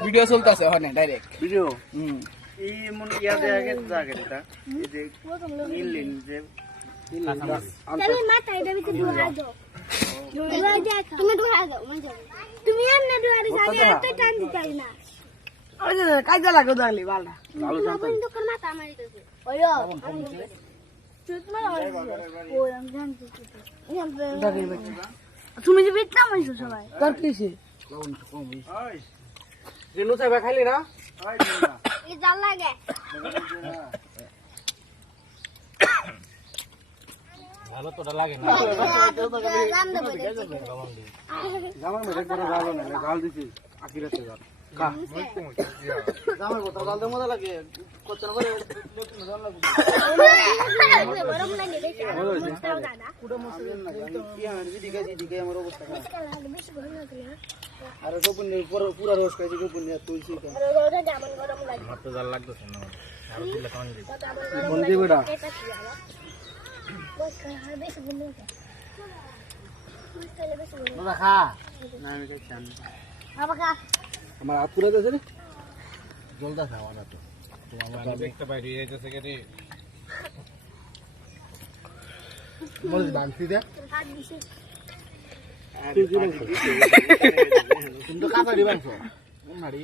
video চলতেছে ওখানে direct video এই মন ইয়া দেয়া গেছে জায়গাটা এই যে ইনলিন যে তুমি মাথা এটা ভিতরে ঢুকা দাও তুমি ঢুকা দাও তুমি আর না ঢুকা দিছ আগে এত টাইম দিতাই না ওই যে কাজে লাগো দালি বালটা তুমি তো কোন মাথা মারি দিছে ওইও চুত মারা ওই আমি জানছি তুমি যে বিটনা মাইছো সবাই তোর কিছে জিনু চাইবা খাইলি না এই জাল লাগে ভালো তোটা লাগে না জামার মধ্যে করে ভালো না গাল দিছি আকিরাতে যা কা জামার বোতল গাল দে মজা লাগে কত না করে জাল লাগে গরম লাগে দেখে মস্তাও দাদা কুড়া মশলা না জানি কি আর দিকে আমার অবস্থা খারাপ বেশি গরম লাগে না আর গোপন পুরা রস খাইছি গোপন নিয়ে তুলছি তো আর রোদে যেমন গরম লাগে আমার তো জাল লাগতেছে না আর দিলে কোন দিই বন্ধি বেটা এটা কি আবার বস খাই বেশি গরম লাগে মস্তালে বেশি গরম দাদা খা না আমি খাচ্ছি আমি বাবা খা আমার হাত পুরা যাচ্ছে রে জলদা খাওয়া না তো তোমার দেখতে পাই রে যাচ্ছে কে রে মজ বাংসি দে হাত দিছি তুমি তো কাটা দিবাংছ মারি